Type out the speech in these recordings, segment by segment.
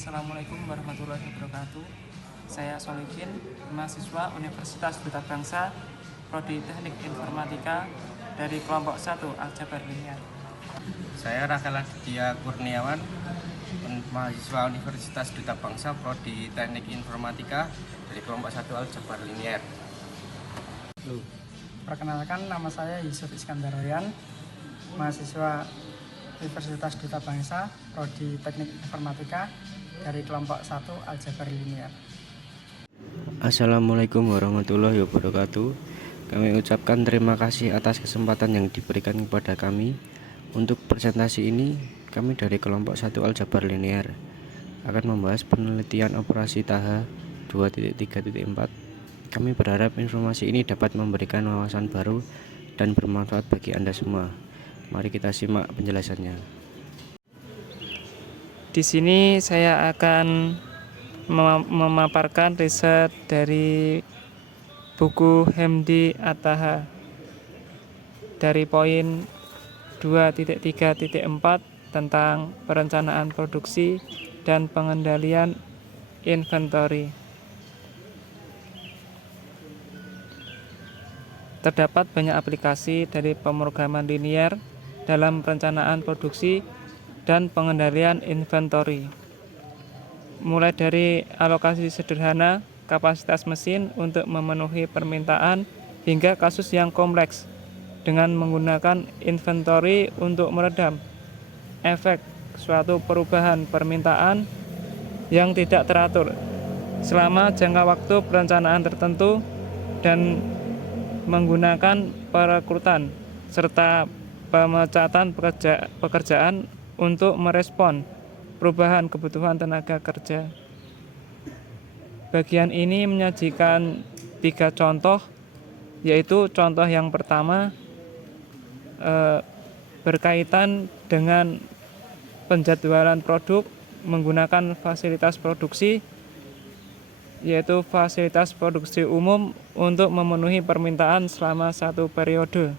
Assalamualaikum warahmatullahi wabarakatuh. Saya Solikin, mahasiswa Universitas Duta Bangsa, Prodi Teknik Informatika dari kelompok 1 Aljabar Linear. Saya Rahel Aditya Kurniawan, mahasiswa Universitas Duta Bangsa, Prodi Teknik Informatika dari kelompok 1 Aljabar Linear. Perkenalkan, nama saya Yusuf Iskandaroyan, mahasiswa Universitas Duta Bangsa, Prodi Teknik Informatika dari kelompok 1 Aljabar Linear. Assalamualaikum warahmatullahi wabarakatuh. Kami ucapkan terima kasih atas kesempatan yang diberikan kepada kami. Untuk presentasi ini, kami dari kelompok 1 Aljabar Linear akan membahas penelitian operasi TAHA 2.3.4. Kami berharap informasi ini dapat memberikan wawasan baru dan bermanfaat bagi Anda semua. Mari kita simak penjelasannya. Di sini saya akan memaparkan riset dari buku Hemdi At-Taha dari poin 2.3.4 tentang perencanaan produksi dan pengendalian inventory. Terdapat banyak aplikasi dari pemrograman linear dalam perencanaan produksi dan pengendalian inventory, mulai dari alokasi sederhana kapasitas mesin untuk memenuhi permintaan hingga kasus yang kompleks dengan menggunakan inventory untuk meredam efek suatu perubahan permintaan yang tidak teratur selama jangka waktu perencanaan tertentu dan menggunakan perekrutan serta pemecatan pekerjaan untuk merespon perubahan kebutuhan tenaga kerja. Bagian ini menyajikan 3 contoh, yaitu contoh yang pertama berkaitan dengan penjadwalan produk menggunakan fasilitas produksi, yaitu fasilitas produksi umum untuk memenuhi permintaan selama 1 periode.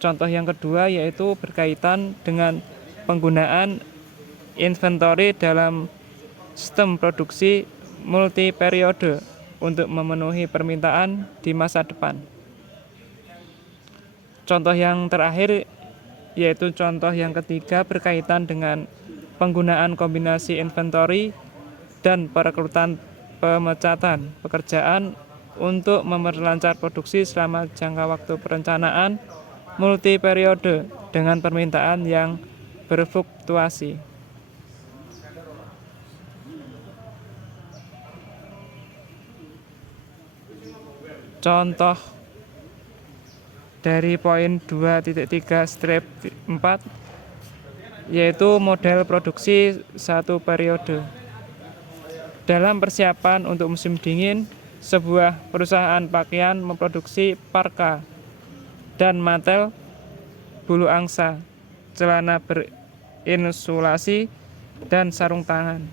Contoh yang kedua yaitu berkaitan dengan penggunaan inventory dalam sistem produksi multi periode untuk memenuhi permintaan di masa depan. Contoh yang terakhir yaitu contoh yang ketiga berkaitan dengan penggunaan kombinasi inventory dan perekrutan pemecatan pekerjaan untuk memperlancar produksi selama jangka waktu perencanaan multi periode dengan permintaan yang berfluktuasi. Contoh dari poin 2.3/4 yaitu model produksi 1 periode. Dalam persiapan untuk musim dingin, sebuah perusahaan pakaian memproduksi parka dan mantel bulu angsa, celana berinsulasi, dan sarung tangan.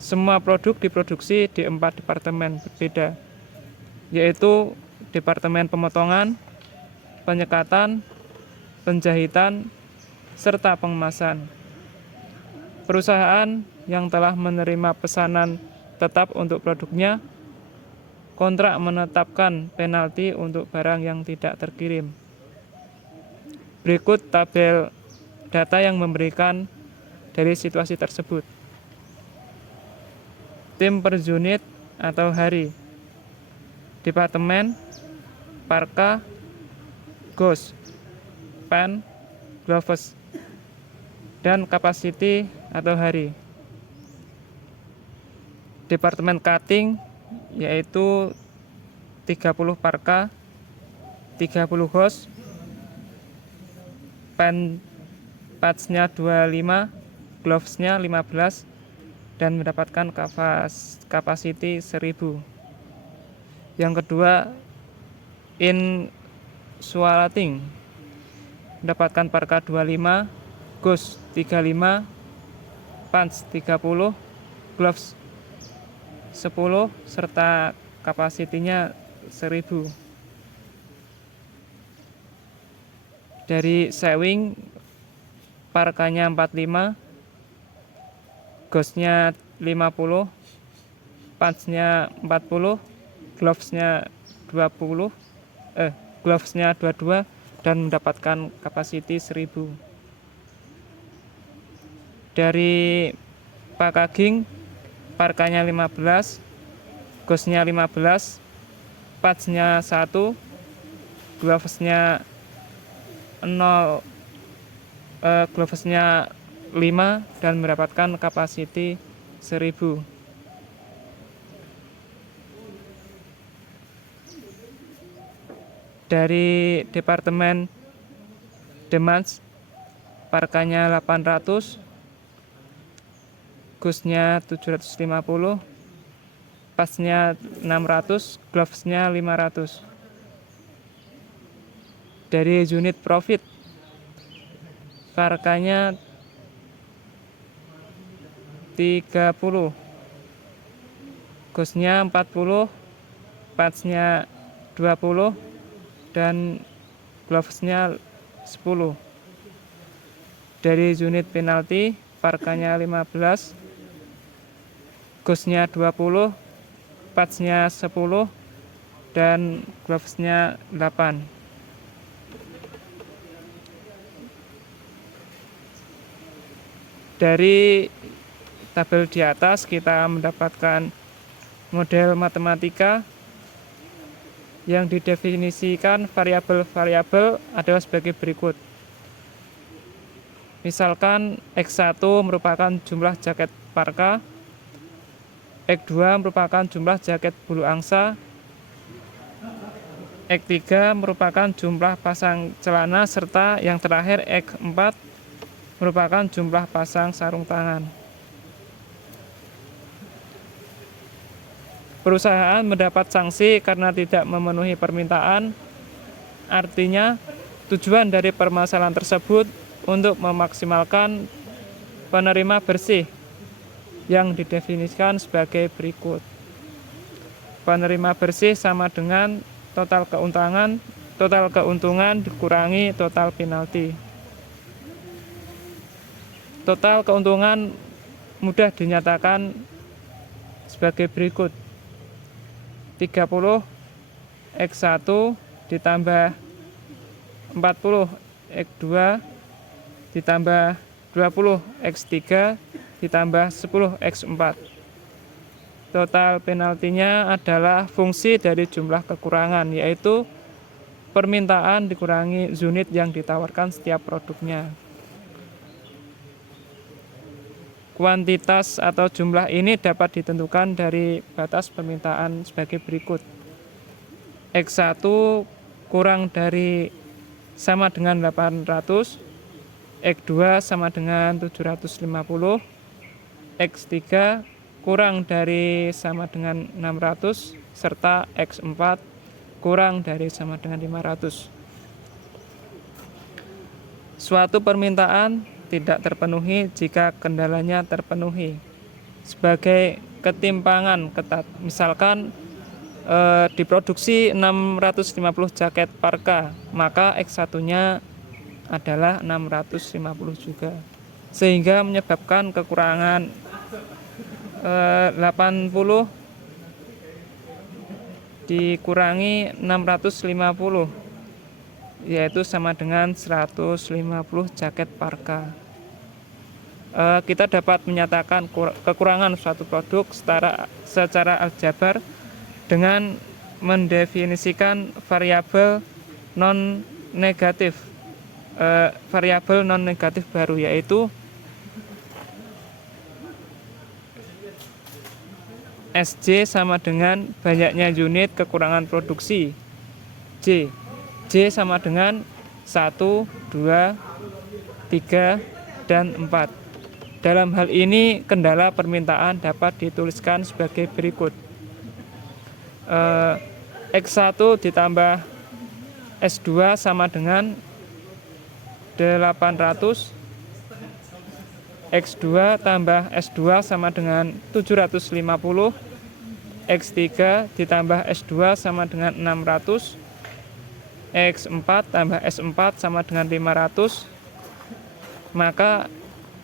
Semua produk diproduksi di 4 departemen berbeda, yaitu Departemen Pemotongan, Penyekatan, Penjahitan, serta Pengemasan. Perusahaan yang telah menerima pesanan tetap untuk produknya, kontrak menetapkan penalti untuk barang yang tidak terkirim. Berikut tabel data yang memberikan dari situasi tersebut. Tim per unit atau hari. Departemen, parka, ghost, pen, gloves, dan capacity atau hari. Departemen cutting yaitu 30 parka, 30 hose, pen patch-nya 25, gloves-nya 15, dan mendapatkan capacity 1000. Yang kedua, insulating mendapatkan parka 25, ghost 35, pants 30, gloves 10, serta kapasitinya 1000. Dari sewing, parkanya 45, gauge-nya 50, punch-nya 40, gloves-nya 22 dan mendapatkan kapasiti 1000. Dari packaging, parkanya 15, gauge-nya 15, punch-nya 1, gloves-nya 0, gloves-nya 5 dan mendapatkan kapasiti 1000. Dari departemen Demands, parkanya 800, gauge-nya 750, punch-nya 600, gloves-nya 500. Dari unit profit, parkanya 30, gauge-nya 40, punch-nya 20 dan gloves-nya 10. Dari unit penalti, parkanya 15, gauge-nya 20, punch-nya 10 dan gloves-nya 8. Dari tabel di atas kita mendapatkan model matematika yang didefinisikan variabel-variabel adalah sebagai berikut. Misalkan X1 merupakan jumlah jaket parka, X2 merupakan jumlah jaket bulu angsa, X3 merupakan jumlah pasang celana, serta yang terakhir X4 merupakan jumlah pasang sarung tangan. Perusahaan mendapat sanksi karena tidak memenuhi permintaan. Artinya, tujuan dari permasalahan tersebut untuk memaksimalkan penerima bersih yang didefinisikan sebagai berikut. Penerima bersih sama dengan total keuntungan dikurangi total penalti. Total keuntungan mudah dinyatakan sebagai berikut. 30 X1 ditambah 40 X2 ditambah 20 X3 ditambah 10 X4. Total penaltinya adalah fungsi dari jumlah kekurangan, yaitu permintaan dikurangi unit yang ditawarkan setiap produknya. Kuantitas atau jumlah ini dapat ditentukan dari batas permintaan sebagai berikut. X1 kurang dari sama dengan 800, X2 sama dengan 750, X3 kurang dari sama dengan 600, serta X4 kurang dari sama dengan 500. Suatu permintaan tidak terpenuhi jika kendalanya terpenuhi. Sebagai ketimpangan ketat, misalkan diproduksi 650 jaket parka, maka X1-nya adalah 650 juga, sehingga menyebabkan kekurangan 80 dikurangi 650, yaitu sama dengan 150 jaket parka. Kita dapat menyatakan kekurangan suatu produk secara aljabar dengan mendefinisikan variabel non negatif baru, yaitu SJ sama dengan banyaknya unit kekurangan produksi J. J sama dengan 1, 2, 3, dan 4. Dalam hal ini, kendala permintaan dapat dituliskan sebagai berikut. X1 ditambah S2 sama dengan 800, X2 tambah S2 sama dengan 750, X3 ditambah S2 sama dengan 600, X4 tambah S4 sama dengan 500, maka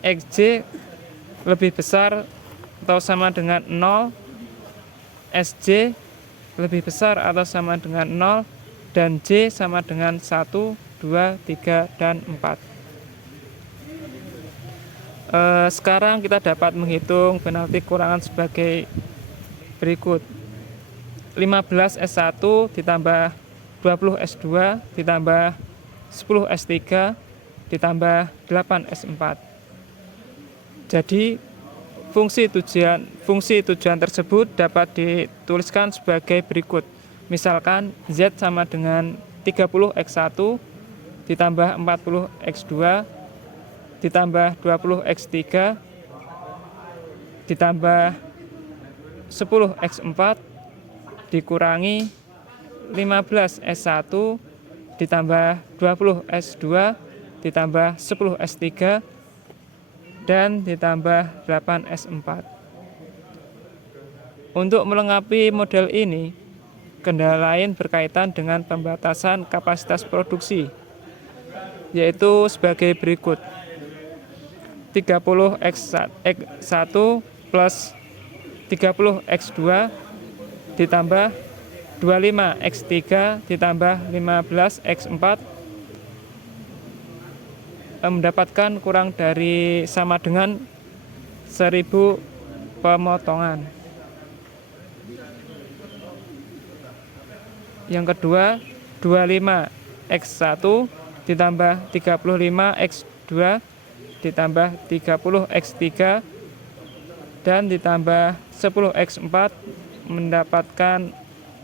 XJ lebih besar atau sama dengan 0, SJ lebih besar atau sama dengan 0, dan J sama dengan 1, 2, 3, dan 4. Sekarang kita dapat menghitung penalti kurangan sebagai berikut. 15 S1 ditambah 20 S2 ditambah 10 S3 ditambah 8 S4. Jadi fungsi tujuan tersebut dapat dituliskan sebagai berikut. Misalkan Z sama dengan 30 X1 ditambah 40 X2 ditambah 20 X3 ditambah 10 X4 dikurangi 15 S1 ditambah 20 S2 ditambah 10 S3 dan ditambah 8 S4. Untuk melengkapi model ini, kendala lain berkaitan dengan pembatasan kapasitas produksi, yaitu sebagai berikut. 30 X1 plus 30 X2 ditambah 25 X3 ditambah 15 X4 mendapatkan kurang dari sama dengan 1000 pemotongan. Yang kedua, 25 X1 ditambah 35 X2 ditambah 30 X3 dan ditambah 10 X4 mendapatkan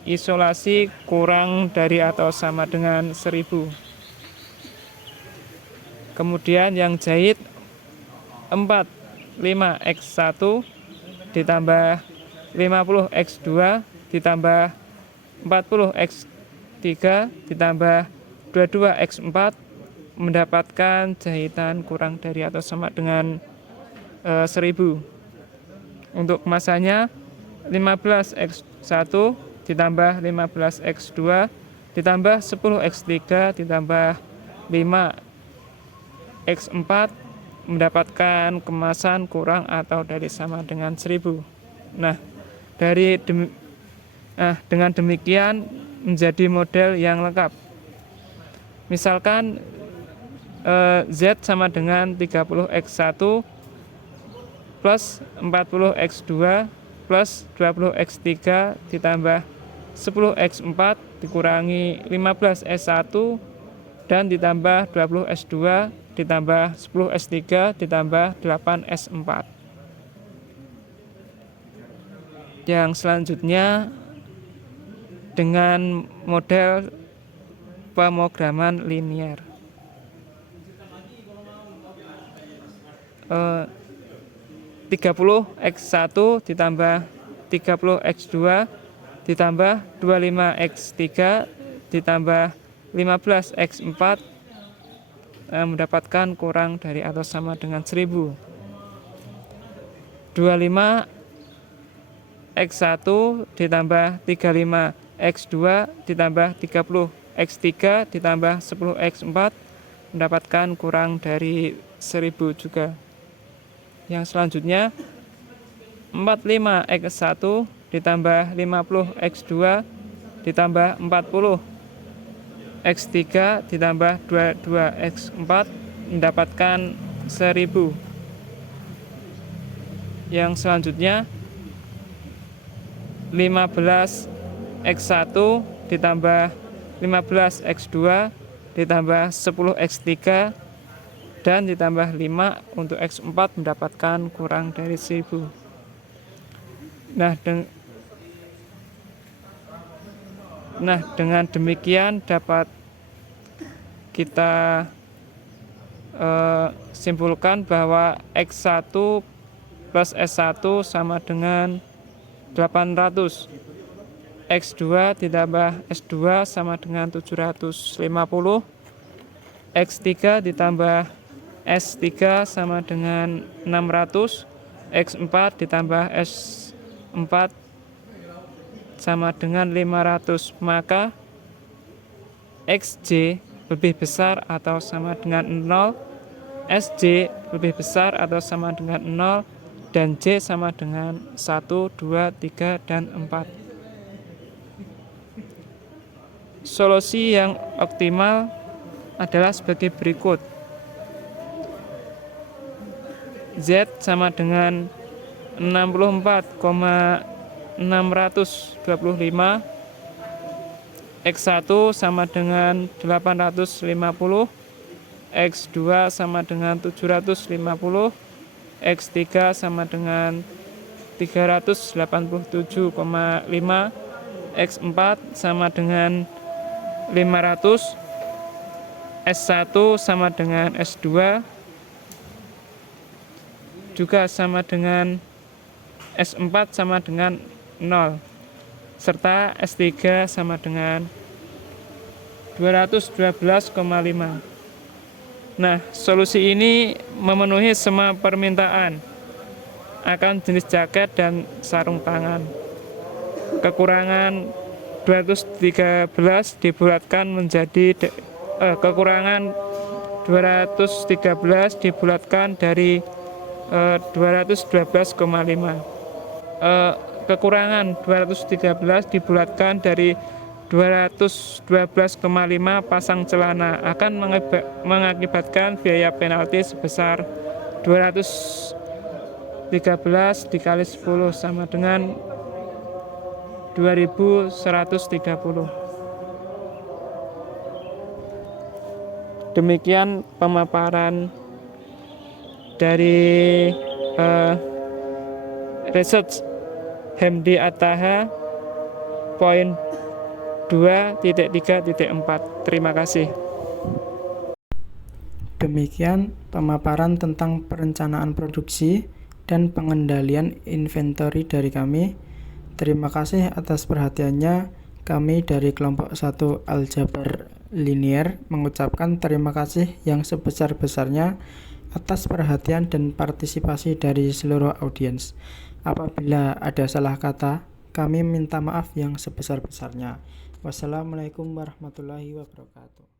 isolasi kurang dari atau sama dengan 1000. Kemudian yang jahit 45 X1 ditambah 50 X2 ditambah 40 X3 ditambah 22 X4 mendapatkan jahitan kurang dari atau sama dengan 1000. Untuk kemasannya 15 X1 ditambah 15 X2 ditambah 10 X3 ditambah 5 X4 mendapatkan kemasan kurang atau dari sama dengan 1000. Dengan demikian menjadi model yang lengkap. Misalkan Z sama dengan 30 X1 plus 40 X2 plus 20 X3 ditambah 10 X4 dikurangi 15 S1 dan ditambah 20 S2 ditambah 10 S3 ditambah 8 S4. Yang selanjutnya dengan model pemrograman linier. 30 X1 ditambah 30 X2 ditambah 25 X3 ditambah 15 X4 mendapatkan kurang dari atau sama dengan 1000. 25 X1 ditambah 35 X2 ditambah 30 X3 ditambah 10 X4 mendapatkan kurang dari 1000 juga. Yang selanjutnya 45 X1 ditambah 50 X2 ditambah 40 X3 ditambah 22 X4 mendapatkan 1000. Yang selanjutnya 15 X1 ditambah 15 X2 ditambah 10 X3 dan ditambah 5 untuk X4 mendapatkan kurang dari 1000. Dengan demikian dapat kita simpulkan bahwa X1 plus S1 sama dengan 800, X2 ditambah S2 sama dengan 750, X3 ditambah S3 sama dengan 600, X4 ditambah S4 sama dengan 500, maka XJ lebih besar atau sama dengan 0 SJ lebih besar atau sama dengan 0 dan J sama dengan 1, 2, 3, dan 4. Solusi yang optimal adalah sebagai berikut. Z sama dengan 64,625, X1 sama dengan 850, X2 sama dengan 750, X3 sama dengan 387,5, X4 sama dengan 500, S1 sama dengan S2 juga sama dengan S4 sama dengan 0, serta S3 sama dengan 212,5. Nah, solusi ini memenuhi semua permintaan akan jenis jaket dan sarung tangan. Kekurangan 213 dibulatkan menjadi kekurangan 213 dibulatkan dari 212,5. Kekurangan 213 dibulatkan dari 212,5 pasang celana akan mengakibatkan biaya penalti sebesar 213 dikali 10 sama dengan 2130. Demikian pemaparan dari research Hemdi Attaha poin 2.3.4. Terima kasih. Demikian pemaparan tentang perencanaan produksi dan pengendalian inventory dari kami. Terima kasih atas perhatiannya. Kami dari kelompok 1 Aljabar Linier mengucapkan terima kasih yang sebesar-besarnya atas perhatian dan partisipasi dari seluruh audiens. Apabila ada salah kata, kami minta maaf yang sebesar-besarnya. Wassalamualaikum warahmatullahi wabarakatuh.